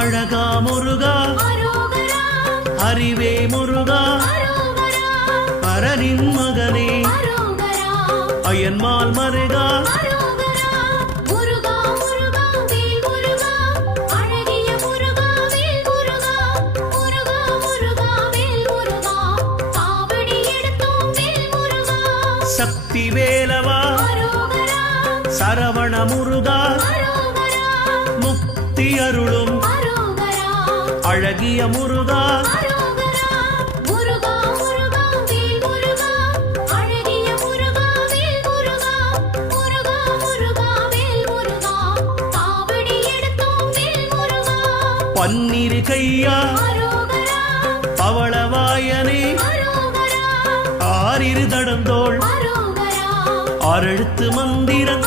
அழகா முருகா அறிவே முருகா பரனின் மகனே அயன்மால் மருகா சக்தி வேலவா சரவண முருகா முக்தி அருளும் அழகிய முருகா பன்னிரு கையா பவளவாயனே ஆறிரு தடந்தோள் ஆறெழுத்து மந்திரம்